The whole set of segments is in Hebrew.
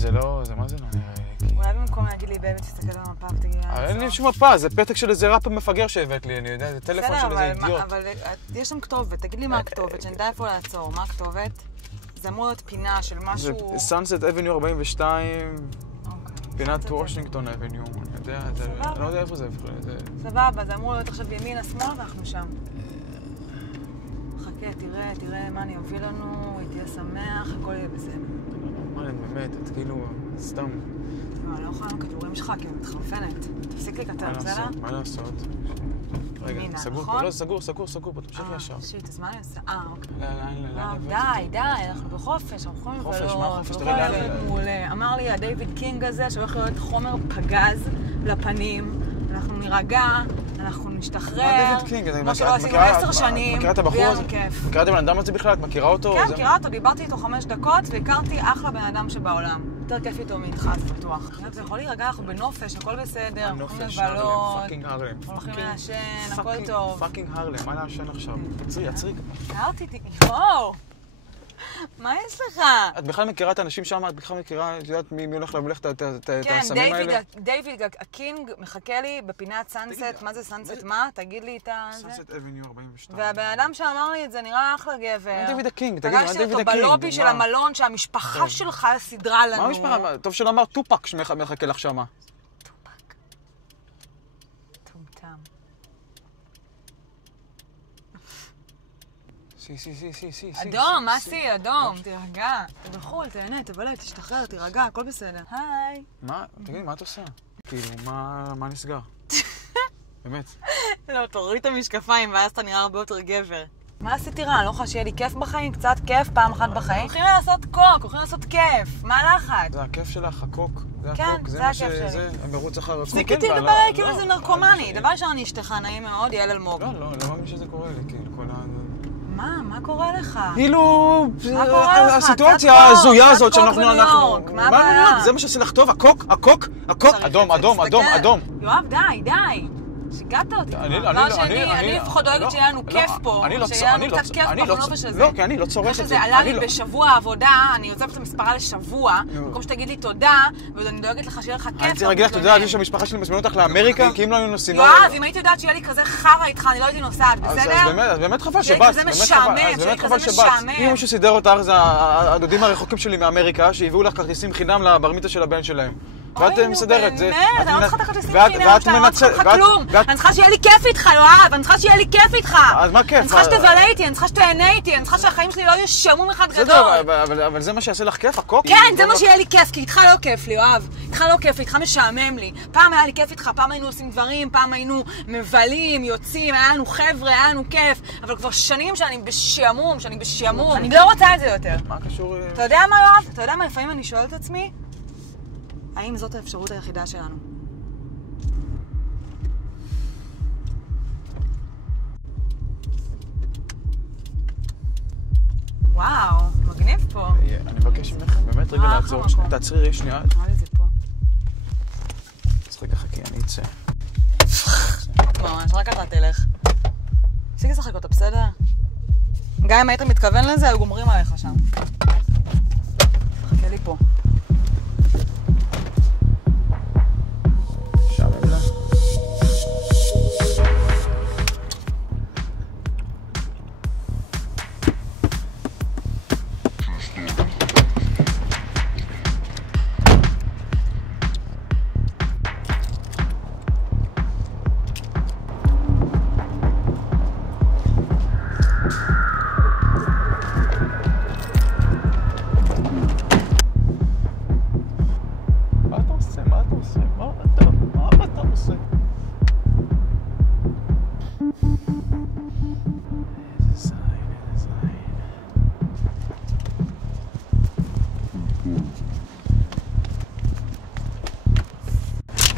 זה לא... זה מה זה לא נראה לי? אולי במקום להגיד לי בייבי תסתכל על המפה ותגיד... אין לי שום מפה, זה פתק של איזה ראפר מפגר שהבאת לי, אני יודע, זה טלפון של איזה אידיוט. אבל יש שם כתובת, תגיד לי מה הכתובת, שנדע איפה לעצור, מה הכתובת? זה אמור להיות פינה של משהו... זה Sunset Avenue 42, פינת וושינגטון אבניו, אני יודע, אני לא יודע איפה זה. סבבה, זה אמור להיות עכשיו ימינה, שמאל ואנחנו שם. חכה, תראה מה אני אוביל לנו, היא תהיה שמח, הכל יהיה בסדר. מה, באמת, את כאילו, סתם. אני לא יכולה לכדורים שלך, כי אני מתחרפנת. תפסיק לי קטן, בסדר? מה לעשות? רגע, סגור, לא, סגור, פה תמשיך ישר. שיט, אז מה אני עושה? אוקיי. די, אנחנו בחופש, אנחנו יכולים לבלות. חופש, מה חופש? תראה לאן. אמר לי הדייוויד קינג הזה, שהולך להיות חומר פגז לפנים, אנחנו נירגע, אנחנו נשתחרר. דייוויד קינג, כמו שלא עשינו 10 שנים, מכירה את הבחור הזה? מכירה את הבן אדם הזה בכלל? את מכירה אותו? כן, מכירה אותו, דיברתי איתו 5 דקות, והכרתי אחלה בן אדם שבעולם. יותר כיף איתו מאיתך, אז בטוח. זה יכול להירגע, אנחנו בנופש, הכל בסדר, אנחנו הולכים לבלות, הולכים לעשן, הכל טוב. פאקינג הרלם, מה לעשן עכשיו? עצרי. הערתי, יואו! מה יש לך? את בכלל מכירה את האנשים שם? את בכלל מכירה, את יודעת מי הולך להבלך את הסמים האלה? כן, דייוויד הקינג מחכה לי בפינת סאנסט. מה זה סאנסט? מה? תגיד לי את זה. סאנסט אבניו 42. והבן אדם שאמר לי את זה נראה אחלה גבר. מה דייוויד הקינג? תגיד, מה דייוויד הקינג? פגשתי אותו בלובי של המלון שהמשפחה שלך סידרה לנו. מה המשפחה? טוב שלא אמר טופק שמחכה לך שמה. טופק. טומטם. סי. אדום, מה סי? אדום. תירגע. אתה בחול, תהנה, תבלה, תשתחרר, תירגע, הכל בסדר. היי. מה? תגידי, מה את עושה? כאילו, מה נסגר? באמת. לא, תוריד את המשקפיים ואז אתה נראה הרבה יותר גבר. מה עשיתי רע? אני לא יכולה שיהיה לי כיף בחיים? קצת כיף פעם אחת בחיים? הולכים לעשות קוק, הולכים לעשות כיף. מה לחץ? זה הכיף שלך, הקוק. כן, זה הכיף שלי. זה המרוץ אחר הקוק. תפסיק איתי לדבר כאילו זה נרקומני. דבר שאני אשתך נעים מאוד, יעל אלמוג. לא מאמין שזה קורה לי, כאילו, כל ה... מה קורה לך? כאילו, מה קורה לך? הסיטואציה ההזויה הזאת שאנחנו... מה הבעיה? זה מה שעושה לך טוב, הקוק, אדום. יואב, די. שיגעת אותי. אני לפחות דואגת שיהיה לנו כיף פה, שיהיה לנו קצת כיף בחנופש הזה. לא, כי אני לא צורך את זה. שזה עלה לי בשבוע עבודה, אני עוזבת את המספרה לשבוע, במקום שתגיד לי תודה, ואני דואגת לך שיהיה לך כיף. אני צריך להגיד לך תודה על זה שהמשפחה שלי מזמינה אותך לאמריקה, כי אם לא היינו נוסעים... יואב, אם הייתי יודעת שיהיה לי כזה חרא איתך, אני לא הייתי נוסעת, בסדר? אז באמת חבל שבאת. זה משעמם, אם מישהו סידר אותך, זה הדודים הרחוקים שלי מאמריקה, שהביאו לך כרטיסים חינם לבר מצווה של הבן שלהם. ואת מסדרת, זה... אני לא צריכה את הכרטיסים חינם שאתה, אני לא צריכה לך כלום. אני צריכה שיהיה לי כיף איתך, יואב, אני צריכה שיהיה לי כיף איתך. אז מה כיף? אני צריכה שתבלה איתי, אני צריכה שתהנה איתי, אני צריכה שהחיים שלי לא יהיו שמום אחד גדול. אבל זה מה שיעשה לך כיף, הקוק? כן, זה מה שיהיה לי כיף, כי איתך לא כיף לי, יואב. איתך לא כיף לי, איתך משעמם לי. פעם היה לי כיף איתך, פעם היינו עושים דברים, פעם היינו מבלים, יוצאים, היה לנו חבר'ה, היה לנו כיף. אבל כבר שנים שאני בשעמום. אני לא רוצה את זה יותר. מה קשור? אתה יודע מה, יואב? אתה יודע מה, לפעמים אני שואלת את עצמי? האם זאת האפשרות היחידה שלנו? וואו, מגניב פה. אני מבקש ממך, באמת רגע לעצור. תעצרי רגע שנייה. נראה לי זה פה. אז רגע חכי, אני אצא. ממש, רק אתה תלך. תפסיק לשחק אותה, בסדר? גם אם היית מתכוון לזה, היו גומרים עליך שם. חכה לי פה.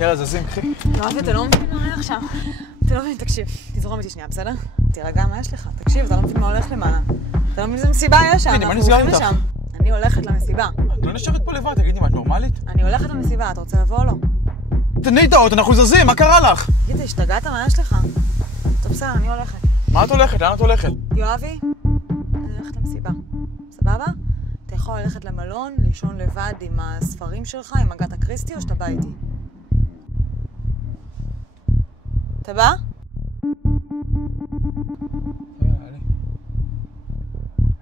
יאללה, זזים, קחי. לא, אתה לא מבין מה הולך עכשיו. אתה לא מבין, תקשיב. תזרום איתי שנייה, בסדר? תירגע, מה יש לך? תקשיב, אתה לא מבין מה הולך למעלה. אתה לא מבין איזה מסיבה יש שם. מה נסגר איתך? אני הולכת למסיבה. את לא נשארת פה לבד, תגידי, מה, את נורמלית? אני הולכת למסיבה, אתה רוצה לבוא או לא? תתני את האות, אנחנו זזים, מה קרה לך? תגיד, השתגעת, מה יש לך? טוב, בסדר, אני הולכת. מה את הולכת? לאן את הולכת? יואבי, אני הולכת למסיבה. סבבה? אתה יכול ללכת למלון, לישון לבד עם הספרים שלך, עם אגתה קריסטי, או שאתה בא איתי? אתה בא?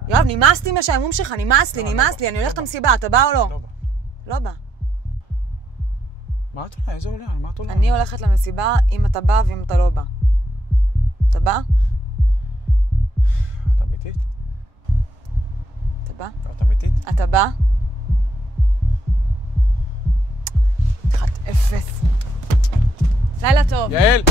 יואב, נמאס לי מהשעמום שלך, נמאס לי, אני הולכת למסיבה, אתה בא או לא? לא בא. לא בא. מה את עולה? איזה עולה? מה את עולה? אני הולכת למסיבה אם אתה בא ואם אתה לא בא. אתה בא? את אמיתית? אתה בא? את אמיתית? אתה בא? חת אפס. לילה טוב. יעל!